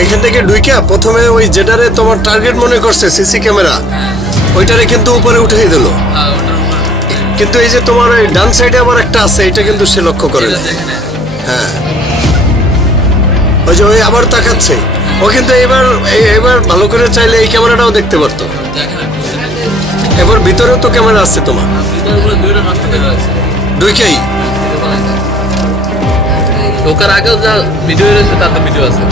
এইখান থেকে ঢুইকা প্রথমে ওই যেটারে তোমার টার্গেট মনে করছে সিসি ক্যামেরা, ওইটারে কিন্তু উপরে উঠিয়ে দিল। কিন্তু এই যে তোমার ওই ডান সাইডে আবার একটা আছে, এটা কিন্তু সে লক্ষ্য করে না। হ্যাঁ, ওই যে ওই আবার তাকাচ্ছে, ও কিন্তু এবার ভালো করে চাইলে এই ক্যামেরাটাও দেখতে পারতো। এবার ভিতরেও তো ক্যামেরা আছে তোমার, দুইটাই। ঢোকার আগেও যা ভিডিও রয়েছে তাতে ভিডিও আছে।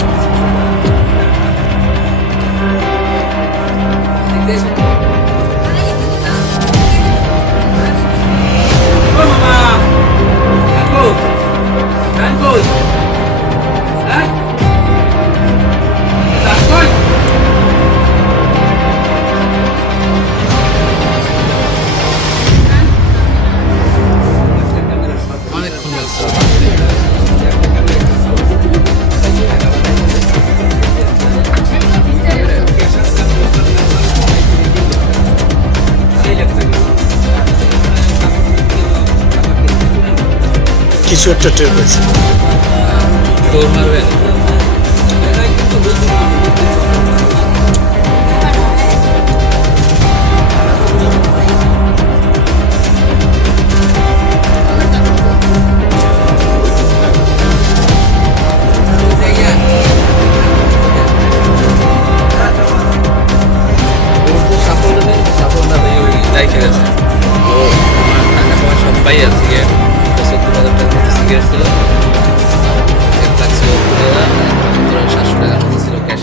কিছু একটা টের পেয়েছে। দৌড় মারবে। সবাই আছে ছিল 1,70,000 ছিল ক্যাশ।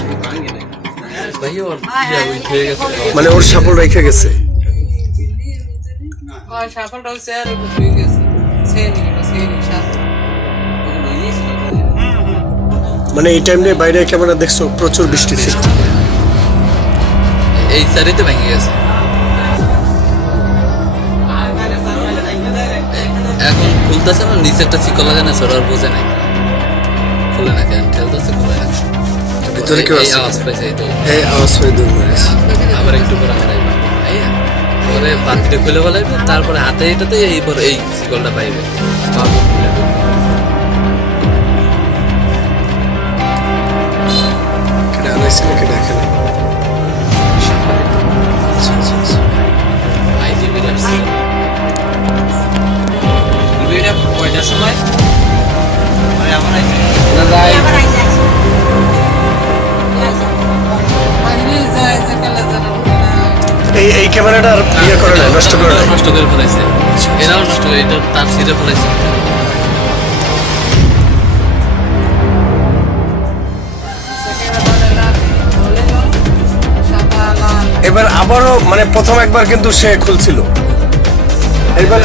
মানে ওর সাফল রেখে গেছে। মানে এই টাইমে বাইরে ক্যামেরা দেখছো, প্রচুর বৃষ্টি ছিল, এই সারিতে ভেঙে গেছে। এখন খুলতেছে না, নিচে একটা চিকল লাগে না, সরার বোঝে নাই, খুলে না কেন ঠেলতেছে, খুলে না। ভিতরে কেউ আছে? আওয়াজ পাইছে, এই আওয়াজ পেয়ে দূর মারেছে। আবার একটু করে হারাইবে, পরে বাতিটা খুলে ফেলাইবে, তারপরে হাতে এটাতে এই চিকলটা পাইবে। কেটে আনাইছে না, কেটে এখানে আইজিবির আসছে। কয়টার সময় এই ক্যামেরাটা ইয়ে করে না, নষ্ট করে না, নষ্ট করে ফেলাইছে। এরাও নষ্ট করে, এটা তার ছিঁড়ে ফেলাইছে। এবার আবারও মানে প্রথম একবার কিন্তু সে খুলছিল, এবার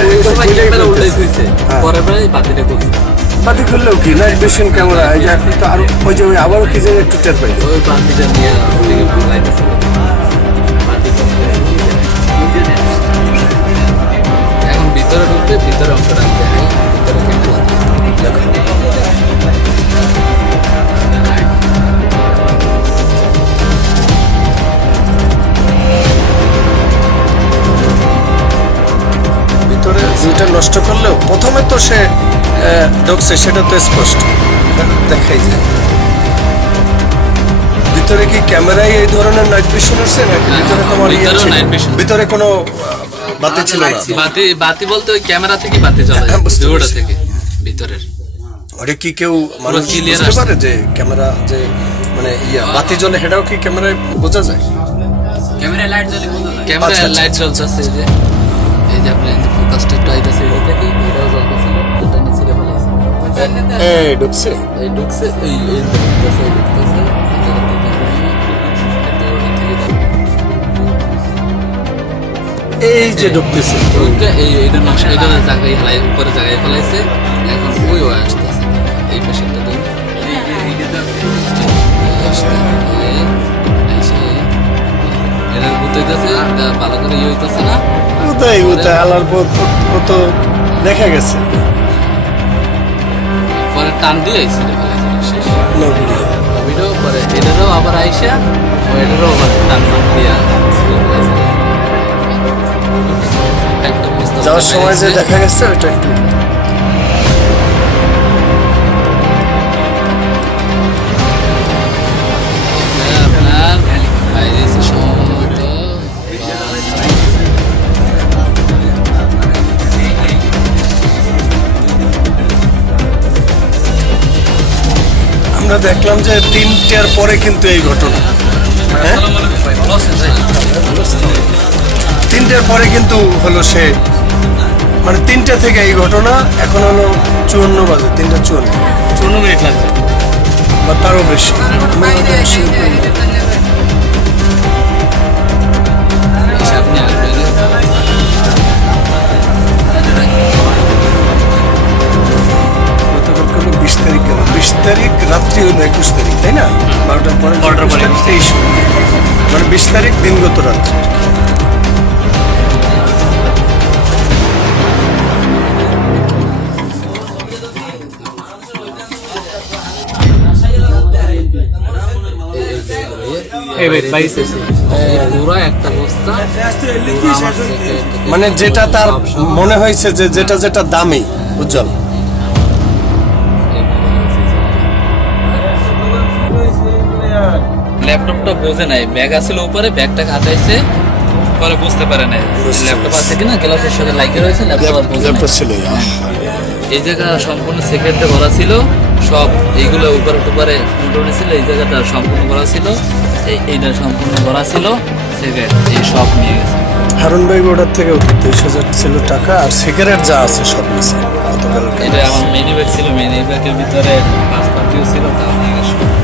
বাতি খুললেও কি নাইট ভিশন ক্যামেরা, এই যে এখন তো আরো ওই যে আবারও কি যেন একটু টের পাই। ওই বাতিটা নিয়ে এখন ভিতরে ঢুকতে, ভিতরে অংশটা আনতে হয়, ভিতরে ভিতরে দুইটা নষ্ট করলেও প্রথমে তো সে ঢুকছে, সেটা তো স্পষ্ট দেখাই যায়। ভিতরে কি ক্যামেরায় এই ধরনের নাইট ভিশন আছে নাকি ভিতরে তোমার ভিতরে কোনো বাতি ছিল না? বাতি বলতে ওই ক্যামেরা থেকে বাতি জ্বলে, ওটা থেকে ভিতরের। ওটা কি কেউ মানুষ বুঝতে পারে যে ক্যামেরা যে মানে বাতি জ্বলে, সেটাও কি ক্যামেরায় বোঝা যায়? ক্যামেরায় লাইট জ্বলে, ক্যামেরায় লাইট জ্বলছে, এই যে আপনি ফোকাসটা একটু আইতাছে, এটা কি এটাও জ্বলতেছিল, এটা নিচে ফেলাইছে। এই ঢুকছে, এই ঢুকছে, এই এই যে ঢুকতেছে, এইটা নকশা, এটা জায়গায় হেলাই, উপরে জায়গায় ফেলাইছে। এখন ওই আসতেছে এই পেশেন্টটা ধরে এরা বুঝতেছে, ভালো করে ইয়ে হইতেছে না, উদয় আলার পর তো দেখা গেছে। পরে টান দিয়ে আইসি শেষ ভিডিও পরে এটারও আবার আইসা, এটারও আবার টান দিয়া যাওয়ার সময় যে দেখা গেছে ওইটা একটু আমরা দেখলাম যে 3টার পরে কিন্তু এই ঘটনা, হ্যাঁ আসসালামু আলাইকুম ভাই, ভালো আছেন ভাই? 3টার পরে কিন্তু হলো সে, মানে 3টা থেকে এই ঘটনা, এখন হলো 54 বাজে, 3:54 14 মিনিট লাগবে। বা তারও বেশি। আমি হয়তো বেশি করি। হিসাব নিয়ে আসবে। গতকালকে হলো 20 তারিখ গেল, 20 তারিখ রাত্রি হলো 21 তারিখ, তাই না? 12টার পরে 23, মানে 20 তারিখ দিনগত রাত্রি। পুরা একটা বস্তা, পুরা আমার থেকে- মানে যেটা তার মনে হয়েছে যে যেটা যেটা দামি, উজ্জ্বল, ল্যাপটপটা বোঝে নাই, ব্যাগ আসলে উপরে, ব্যাগটা হাতাইছে, পরে বুঝতে পারে নাই ল্যাপটপ আছে কিনা, গ্লাসের সাথে লাগিয়ে রয়েছে, ল্যাপটপ আর বোঝে নাই। ল্যাপটপ ছিল। এই জায়গা সম্পূর্ণ সেকেন্ডে ভরা ছিল, সব এইগুলো উপরে টুপারে মোটামুটি ছিল, এই জায়গাটা সম্পূর্ণ ভরা ছিল, এইটা সম্পূর্ণ ভরা ছিল, সেকেন্ড এই সব নিয়ে গেছে। হারুন ভাই ওটার থেকে 23,000 ছিল টাকা, আর সিগারেট যা আছে সব নিছে গতকাল। এটা আমার মিনি ব্যাগ ছিল, মিনি ব্যাগের ভিতরে পাসপোর্টও ছিল, তাও নিয়ে গেছে।